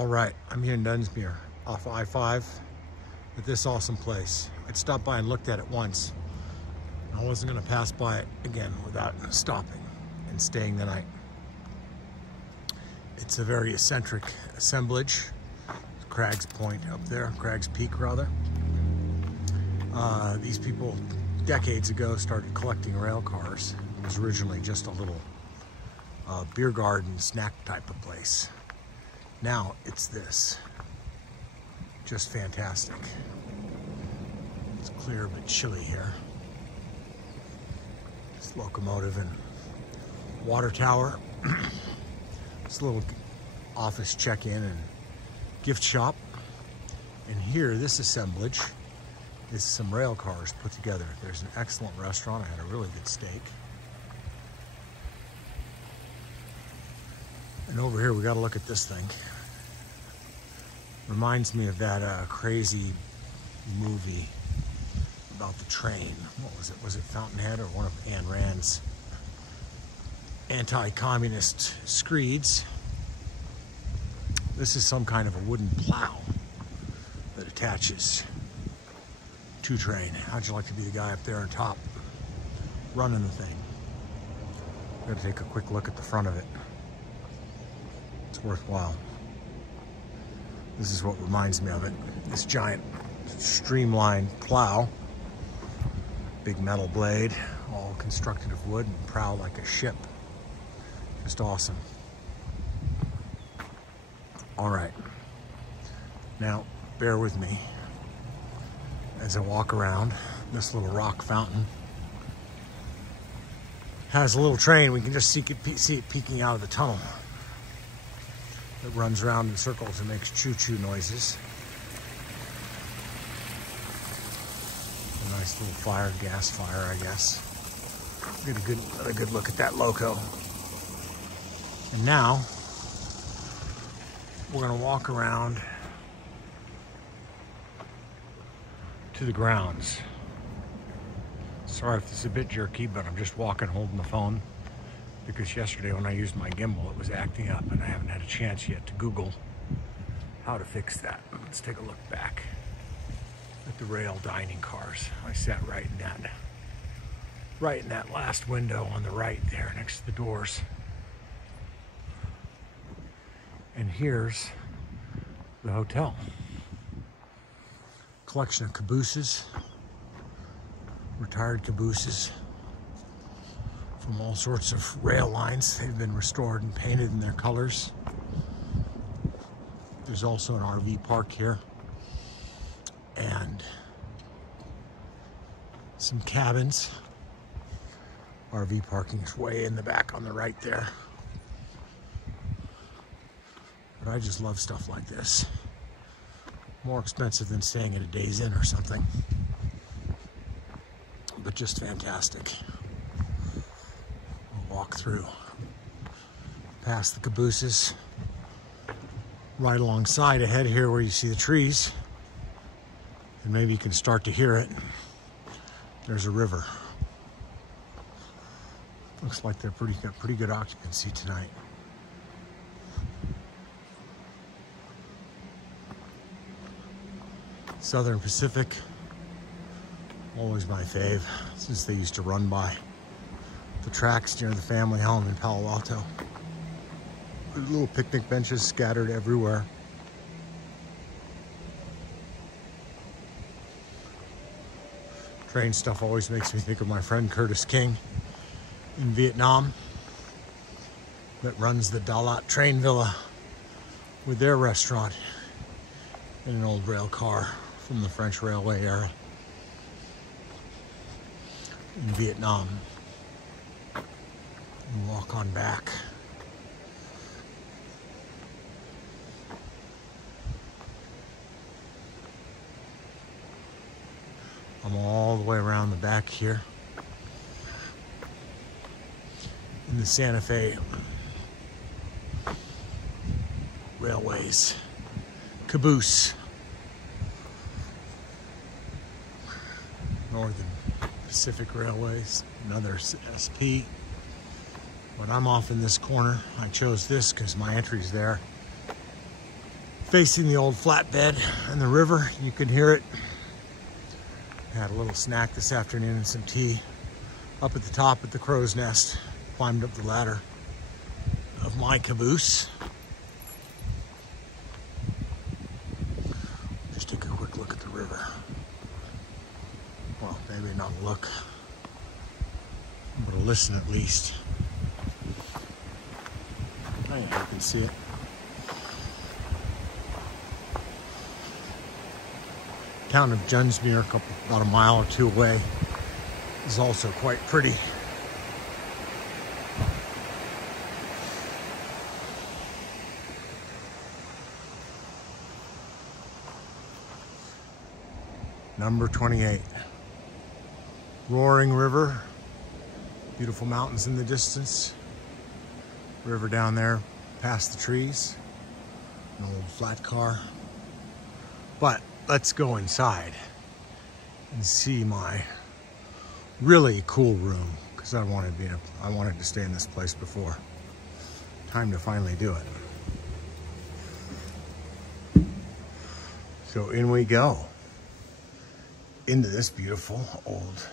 All right, I'm here in Dunsmuir off I-5 at this awesome place. I'd stopped by and looked at it once. I wasn't gonna pass by it again without stopping and staying the night. It's a very eccentric assemblage. Craig's Point up there, Craig's Peak rather. These people decades ago started collecting rail cars. It was originally just a little beer garden snack type of place. Now it's this. Just fantastic. It's clear but chilly here. This locomotive and water tower. This little office check-in and gift shop. And here, this assemblage is some rail cars put together. There's an excellent restaurant. I had a really good steak. And over here, we got to look at this thing. Reminds me of that crazy movie about the train. What was it? Was it Fountainhead or one of Ayn Rand's anti-communist screeds? This is some kind of a wooden plow that attaches to train. How'd you like to be the guy up there on top running the thing? We're gonna take a quick look at the front of it. It's worthwhile. This is what reminds me of it. This giant streamlined plow, big metal blade, all constructed of wood and prow like a ship. Just awesome. All right, now bear with me as I walk around. This little rock fountain has a little train. We can just see it peeking out of the tunnel. It runs around in circles and makes choo-choo noises. A nice little fire, gas fire, I guess. Get another good look at that loco. And now, we're gonna walk around to the grounds. Sorry if this is a bit jerky, but I'm just walking holding the phone because yesterday when I used my gimbal, it was acting up and I haven't had a chance yet to Google how to fix that. Let's take a look back at the rail dining cars. I sat right in that last window on the right there next to the doors. And here's the hotel. Collection of cabooses, retired cabooses from all sorts of rail lines. They've been restored and painted in their colors. There's also an RV park here and some cabins. RV parking is way in the back on the right there. But I just love stuff like this. More expensive than staying at a Days Inn or something, but just fantastic. We'll walk through, past the cabooses, right alongside ahead here where you see the trees, and maybe you can start to hear it. There's a river. Looks like they're got pretty good occupancy tonight. Southern Pacific, always my fave, since they used to run by the tracks near the family home in Palo Alto. Little picnic benches scattered everywhere. Train stuff always makes me think of my friend Curtis King in Vietnam that runs the Dalat Train Villa with their restaurant in an old rail car from the French Railway era in Vietnam. And walk on back. I'm all the way around the back here in the Santa Fe Railways caboose. Northern Pacific Railways, another SP. But I'm off in this corner. I chose this because my entry's there. Facing the old flatbed and the river, you can hear it. Had a little snack this afternoon and some tea. Up at the top at the crow's nest, climbed up the ladder of my caboose. Just take a quick look at the river. Well, maybe not a look, but a listen at least. Oh yeah, you can see it. Town of Dunsmuir, about a mile or two away, is also quite pretty. Number 28. Roaring river, beautiful mountains in the distance. River down there past the trees, an old flat car. But let's go inside and see my really cool room, because I wanted to stay in this place before. Time to finally do it. So in we go, into this beautiful old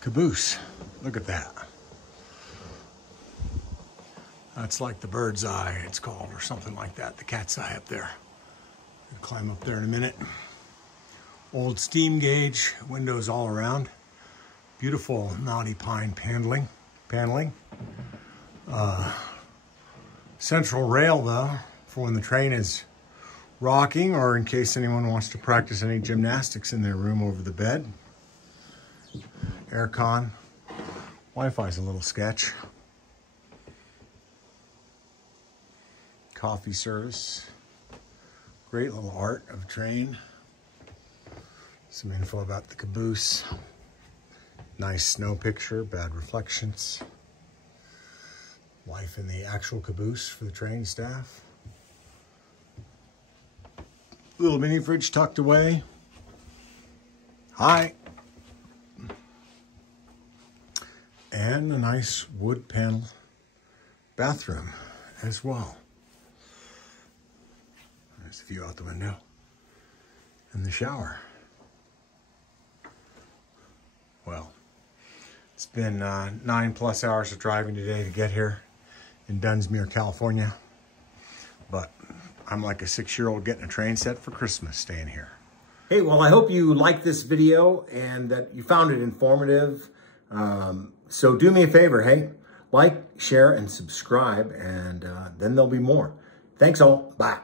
caboose. Look at that. That's like the bird's eye, it's called, or something like that, the cat's eye up there. I'll climb up there in a minute. Old steam gauge, windows all around. Beautiful knotty pine paneling. Central rail though, for when the train is rocking, or in case anyone wants to practice any gymnastics in their room over the bed. Aircon. Wi-Fi's a little sketch. Coffee service. Great little art of a train. Some info about the caboose. Nice snow picture, bad reflections. Life in the actual caboose for the train staff. Little mini fridge tucked away. Hi. And a nice wood panel bathroom as well. There's the view out the window. And the shower. Well, it's been 9+ hours of driving today to get here in Dunsmuir, California. But I'm like a 6-year-old getting a train set for Christmas staying here. Hey, well, I hope you liked this video and that you found it informative. So do me a favor, hey, like, share, and subscribe, and then there'll be more. Thanks all. Bye.